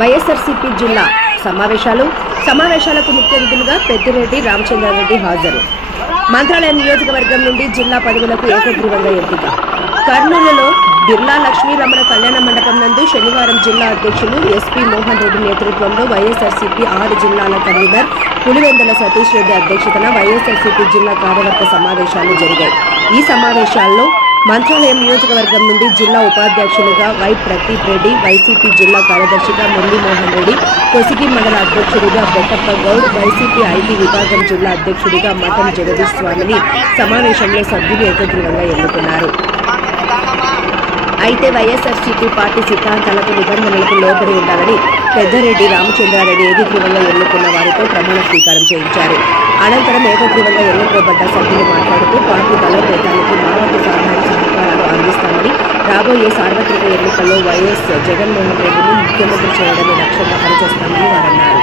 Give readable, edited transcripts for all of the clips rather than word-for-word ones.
వైఎస్ఆర్సీపీ జిల్లా సమావేశాలకు ముఖ్య అతిథులుగా పెద్దిరెడ్డి రామచంద్రారెడ్డి హాజరు. మంత్రాలయం నియోజకవర్గం నుండి జిల్లా పదవులకు ఏకగ్రీవంగా ఎంపిక. కర్నూలులో బిర్లా లక్ష్మీ రమణ కళ్యాణ మండపం నందు శనివారం జిల్లా అధ్యక్షులు ఎస్పీ మోహన్ రెడ్డి నేతృత్వంలో వైఎస్ఆర్సీపీ 6 జిల్లాల కన్వీనర్ పులివెందుల సతీష్ రెడ్డి అధ్యక్షతన వైఎస్ఆర్సీపీ జిల్లా కార్యవర్గ సమావేశాలు జరిగాయి. ఈ సమావేశాల్లో మంత్రాలయం నియోజకవర్గం నుండి జిల్లా ఉపాధ్యక్షులుగా వై ప్రదీప్ రెడ్డి, వైసీపీ జిల్లా కార్యదర్శిగా మురళీమోహన్ రెడ్డి, కొసిగి మండల అధ్యక్షుడిగా బెట్టప్ప గౌడ్, వైసీపీ ఐటీ విభాగం జిల్లా అధ్యక్షుడిగా మఠం జగదీష్ స్వామిని సమావేశంలో సభ్యులు ఏకగ్రీవంగా ఎన్నుకున్నారు. అయితే వైఎస్ఆర్సీపీ పార్టీ సిద్ధాంతాలకు నిబంధనలకు లోబడి ఉండాలని పెద్దిరెడ్డి రామచంద్రారెడ్డి ఏకగ్రీవంగా ఎన్నుకున్న వారితో ప్రమాణ స్వీకారం చేయించారు. అనంతరం ఏకగ్రీవంగా ఎన్నుకోబడ్డ సభ్యులు మాట్లాడుతూ పార్టీ బలోపేతానికి మా వంతు సహకారాలు అందిస్తామని, రాబోయే సార్వత్రిక ఎన్నికల్లో వైఎస్ జగన్మోహన్ రెడ్డిని ముఖ్యమంత్రి చేయడమే లక్ష్యంగా పనిచేస్తామని వారన్నారు.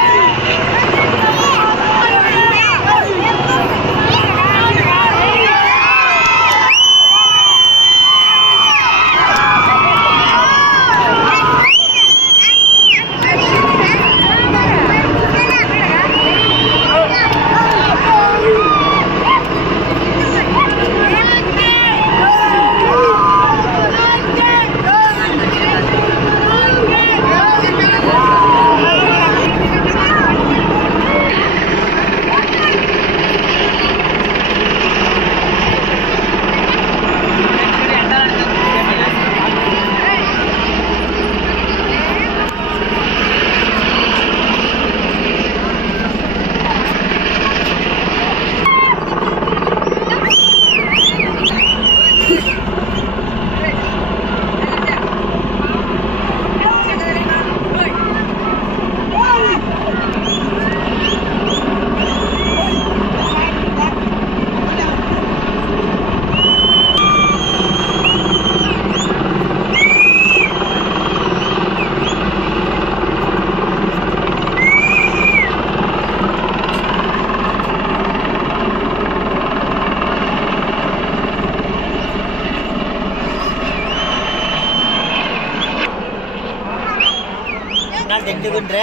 ఎందుకుంటే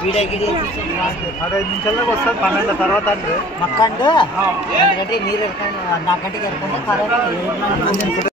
పీడగిడి 15 నిమిషాలకు వస్తుంది 12 తర్వాత అంటే మక్కండు ఎందుకంటే నీరు నాకంటికి ఎరకుండా